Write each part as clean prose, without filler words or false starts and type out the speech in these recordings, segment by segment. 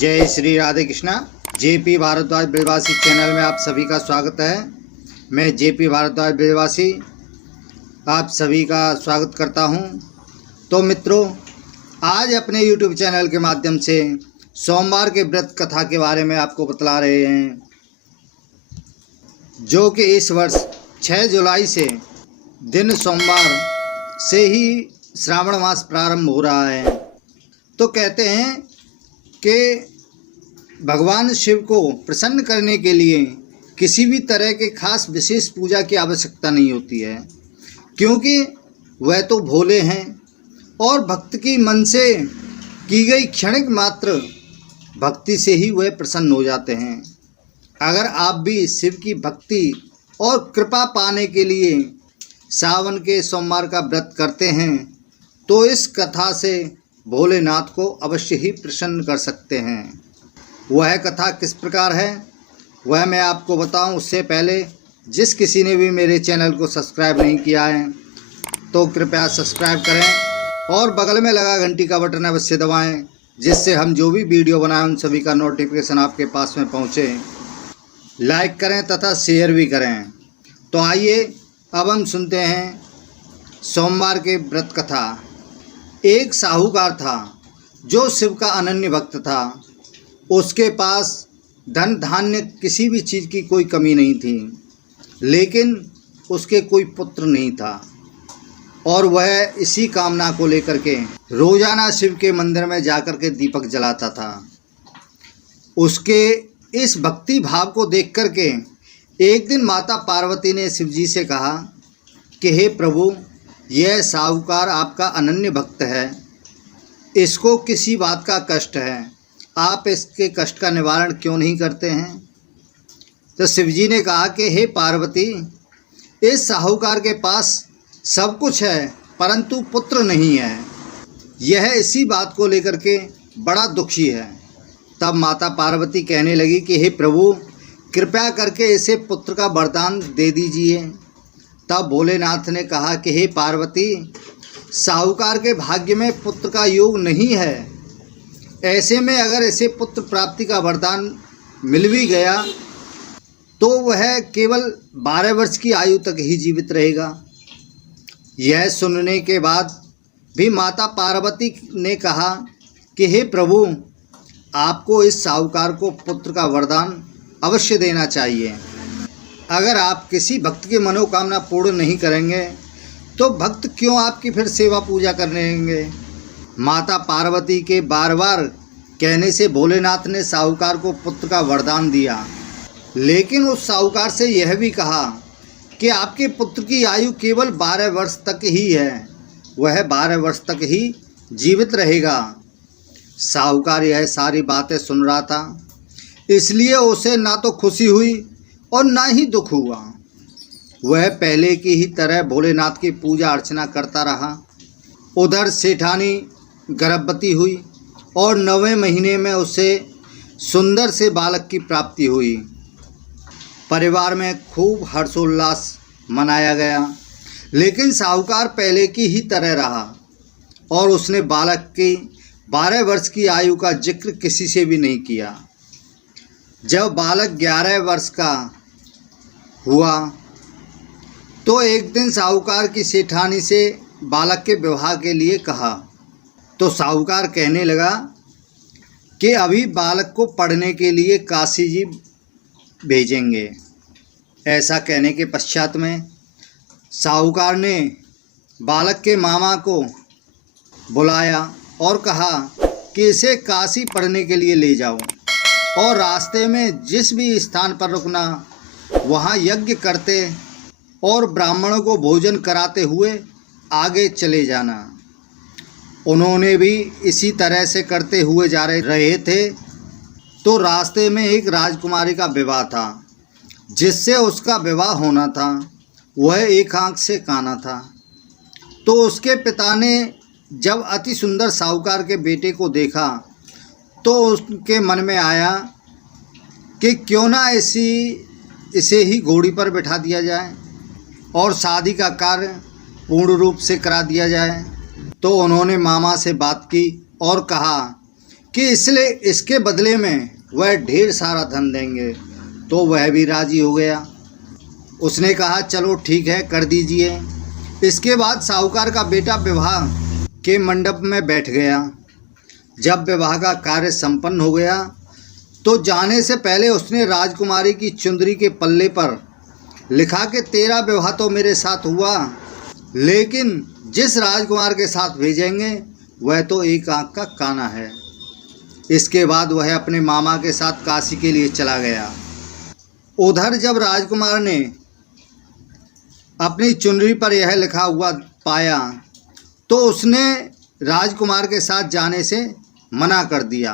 जय श्री राधे कृष्णा। जेपी भारद्वाज ब्रजवासी चैनल में आप सभी का स्वागत है। मैं जेपी भारद्वाज ब्रजवासी आप सभी का स्वागत करता हूं। तो मित्रों, आज अपने YouTube चैनल के माध्यम से सोमवार के व्रत कथा के बारे में आपको बतला रहे हैं, जो कि इस वर्ष 6 जुलाई से दिन सोमवार से ही श्रावण मास प्रारंभ हो रहा है। तो कहते हैं कि भगवान शिव को प्रसन्न करने के लिए किसी भी तरह के खास विशेष पूजा की आवश्यकता नहीं होती है, क्योंकि वह तो भोले हैं और भक्त की मन से की गई क्षणिक मात्र भक्ति से ही वह प्रसन्न हो जाते हैं। अगर आप भी शिव की भक्ति और कृपा पाने के लिए सावन के सोमवार का व्रत करते हैं तो इस कथा से भोलेनाथ को अवश्य ही प्रसन्न कर सकते हैं। वह कथा किस प्रकार है वह मैं आपको बताऊं, उससे पहले जिस किसी ने भी मेरे चैनल को सब्सक्राइब नहीं किया है तो कृपया सब्सक्राइब करें और बगल में लगा घंटी का बटन अवश्य दबाएं, जिससे हम जो भी वीडियो बनाएं उन सभी का नोटिफिकेशन आपके पास में पहुंचे। लाइक करें तथा शेयर भी करें। तो आइए अब हम सुनते हैं सोमवार के व्रत कथा। एक साहूकार था जो शिव का अनन्य भक्त था। उसके पास धन धान्य किसी भी चीज़ की कोई कमी नहीं थी, लेकिन उसके कोई पुत्र नहीं था और वह इसी कामना को लेकर के रोजाना शिव के मंदिर में जाकर के दीपक जलाता था। उसके इस भक्ति भाव को देख कर के एक दिन माता पार्वती ने शिव जी से कहा कि हे प्रभु, यह साहूकार आपका अनन्य भक्त है, इसको किसी बात का कष्ट है, आप इसके कष्ट का निवारण क्यों नहीं करते हैं। तो शिवजी ने कहा कि हे पार्वती, इस साहूकार के पास सब कुछ है परंतु पुत्र नहीं है, यह इसी बात को लेकर के बड़ा दुखी है। तब माता पार्वती कहने लगी कि हे प्रभु, कृपया करके इसे पुत्र का वरदान दे दीजिए। तब भोलेनाथ ने कहा कि हे पार्वती, साहूकार के भाग्य में पुत्र का योग नहीं है, ऐसे में अगर इसे पुत्र प्राप्ति का वरदान मिल भी गया तो वह केवल 12 वर्ष की आयु तक ही जीवित रहेगा। यह सुनने के बाद भी माता पार्वती ने कहा कि हे प्रभु, आपको इस साहूकार को पुत्र का वरदान अवश्य देना चाहिए। अगर आप किसी भक्त की मनोकामना पूर्ण नहीं करेंगे तो भक्त क्यों आपकी फिर सेवा पूजा करेंगे। माता पार्वती के बार बार कहने से भोलेनाथ ने साहूकार को पुत्र का वरदान दिया, लेकिन उस साहूकार से यह भी कहा कि आपके पुत्र की आयु केवल 12 वर्ष तक ही है, वह 12 वर्ष तक ही जीवित रहेगा। साहूकार यह सारी बातें सुन रहा था, इसलिए उसे ना तो खुशी हुई और ना ही दुख हुआ। वह पहले की ही तरह भोलेनाथ की पूजा अर्चना करता रहा। उधर सेठानी गर्भवती हुई और 9वें महीने में उसे सुंदर से बालक की प्राप्ति हुई। परिवार में खूब हर्षोल्लास मनाया गया, लेकिन साहूकार पहले की ही तरह रहा और उसने बालक की 12 वर्ष की आयु का जिक्र किसी से भी नहीं किया। जब बालक 11 वर्ष का हुआ तो एक दिन साहूकार की सेठानी से बालक के विवाह के लिए कहा, तो साहूकार कहने लगा कि अभी बालक को पढ़ने के लिए काशी जी भेजेंगे। ऐसा कहने के पश्चात में साहूकार ने बालक के मामा को बुलाया और कहा कि इसे काशी पढ़ने के लिए ले जाओ और रास्ते में जिस भी स्थान पर रुकना वहाँ यज्ञ करते और ब्राह्मणों को भोजन कराते हुए आगे चले जाना। उन्होंने भी इसी तरह से करते हुए जा रहे थे तो रास्ते में एक राजकुमारी का विवाह था, जिससे उसका विवाह होना था। वह एक आंख से काना था। तो उसके पिता ने जब अति सुंदर साहूकार के बेटे को देखा तो उसके मन में आया कि क्यों ना इसे ही घोड़ी पर बैठा दिया जाए और शादी का कार्य पूर्ण रूप से करा दिया जाए। तो उन्होंने मामा से बात की और कहा कि इसलिए इसके बदले में वह ढेर सारा धन देंगे। तो वह भी राजी हो गया। उसने कहा चलो ठीक है, कर दीजिए। इसके बाद साहूकार का बेटा विवाह के मंडप में बैठ गया। जब विवाह का कार्य संपन्न हो गया तो जाने से पहले उसने राजकुमारी की चुंदरी के पल्ले पर लिखा कि तेरा विवाह तो मेरे साथ हुआ, लेकिन जिस राजकुमार के साथ भेजेंगे वह तो एक आंख का काना है। इसके बाद वह अपने मामा के साथ काशी के लिए चला गया। उधर जब राजकुमार ने अपनी चुनरी पर यह लिखा हुआ पाया तो उसने राजकुमार के साथ जाने से मना कर दिया।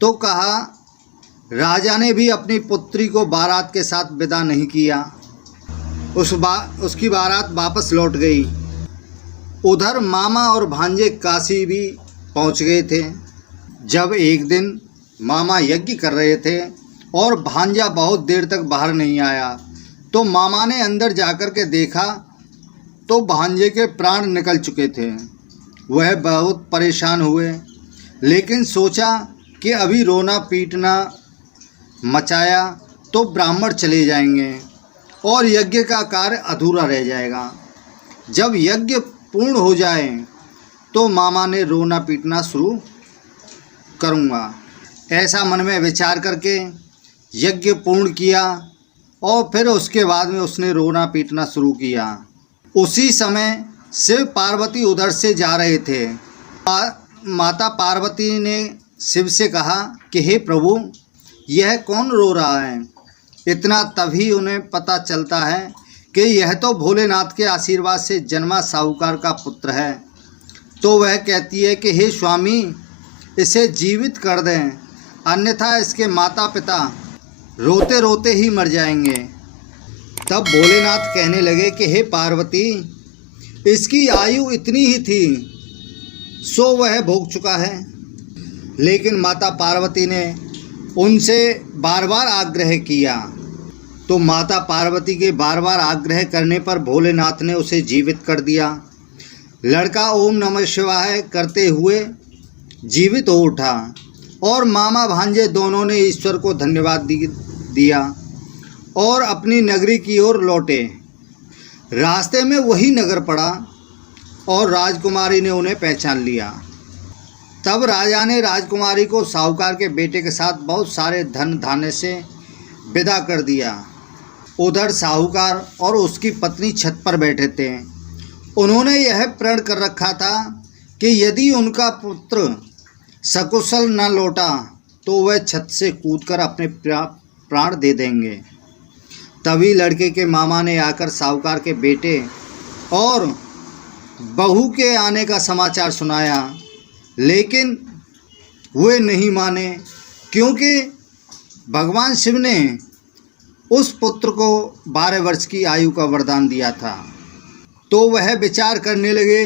तो कहा, राजा ने भी अपनी पुत्री को बारात के साथ विदा नहीं किया। उसकी बारात वापस लौट गई। उधर मामा और भांजे काशी भी पहुंच गए थे। जब एक दिन मामा यज्ञ कर रहे थे और भांजा बहुत देर तक बाहर नहीं आया तो मामा ने अंदर जाकर के देखा तो भांजे के प्राण निकल चुके थे। वह बहुत परेशान हुए, लेकिन सोचा कि अभी रोना पीटना मचाया तो ब्राह्मण चले जाएंगे और यज्ञ का कार्य अधूरा रह जाएगा। जब यज्ञ पूर्ण हो जाए तो मामा ने रोना पीटना शुरू करूँगा। ऐसा मन में विचार करके यज्ञ पूर्ण किया और फिर उसके बाद में उसने रोना पीटना शुरू किया। उसी समय शिव पार्वती उधर से जा रहे थे। माता पार्वती ने शिव से कहा कि हे प्रभु, यह कौन रो रहा है। इतना तभी उन्हें पता चलता है कि यह तो भोलेनाथ के आशीर्वाद से जन्मा साहूकार का पुत्र है। तो वह कहती है कि हे स्वामी, इसे जीवित कर दें, अन्यथा इसके माता पिता रोते रोते ही मर जाएंगे। तब भोलेनाथ कहने लगे कि हे पार्वती, इसकी आयु इतनी ही थी सो वह भोग चुका है। लेकिन माता पार्वती ने उनसे बार बार आग्रह किया। तो माता पार्वती के बार बार आग्रह करने पर भोलेनाथ ने उसे जीवित कर दिया। लड़का ओम नमः शिवाय करते हुए जीवित हो उठा और मामा भांजे दोनों ने ईश्वर को धन्यवाद दिया और अपनी नगरी की ओर लौटे। रास्ते में वही नगर पड़ा और राजकुमारी ने उन्हें पहचान लिया। तब राजा ने राजकुमारी को साहूकार के बेटे के साथ बहुत सारे धन धान्य से विदा कर दिया। उधर साहूकार और उसकी पत्नी छत पर बैठे थे। उन्होंने यह प्रण कर रखा था कि यदि उनका पुत्र सकुशल न लौटा तो वह छत से कूदकर अपने प्राण दे देंगे। तभी लड़के के मामा ने आकर साहूकार के बेटे और बहू के आने का समाचार सुनाया, लेकिन वे नहीं माने, क्योंकि भगवान शिव ने उस पुत्र को 12 वर्ष की आयु का वरदान दिया था। तो वह विचार करने लगे,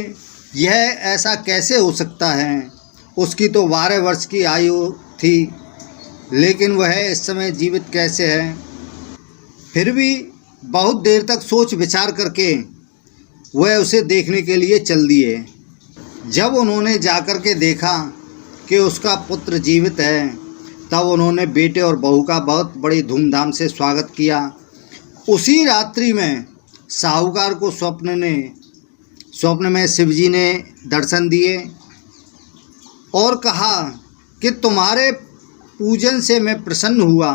यह ऐसा कैसे हो सकता है। उसकी तो 12 वर्ष की आयु थी, लेकिन वह इस समय जीवित कैसे है। फिर भी बहुत देर तक सोच विचार करके वह उसे देखने के लिए चल दिए। जब उन्होंने जाकर के देखा कि उसका पुत्र जीवित है, तब उन्होंने बेटे और बहू का बहुत बड़ी धूमधाम से स्वागत किया। उसी रात्रि में साहूकार को स्वप्न में शिवजी ने दर्शन दिए और कहा कि तुम्हारे पूजन से मैं प्रसन्न हुआ।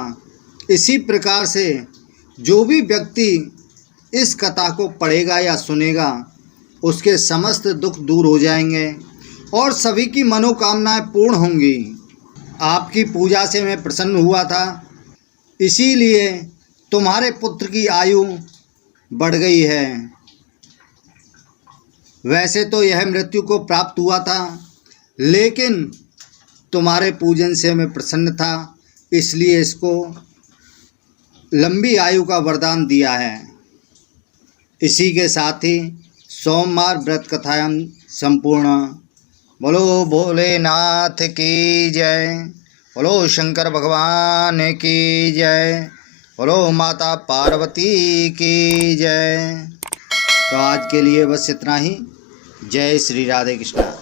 इसी प्रकार से जो भी व्यक्ति इस कथा को पढ़ेगा या सुनेगा उसके समस्त दुख दूर हो जाएंगे और सभी की मनोकामनाएं पूर्ण होंगी। आपकी पूजा से मैं प्रसन्न हुआ था, इसीलिए तुम्हारे पुत्र की आयु बढ़ गई है। वैसे तो यह मृत्यु को प्राप्त हुआ था, लेकिन तुम्हारे पूजन से मैं प्रसन्न था, इसलिए इसको लंबी आयु का वरदान दिया है। इसी के साथ ही सोमवार व्रत कथायां संपूर्ण। बोलो भोलेनाथ की जय, बोलो शंकर भगवान की जय, बोलो माता पार्वती की जय। तो आज के लिए बस इतना ही। जय श्री राधे कृष्णा।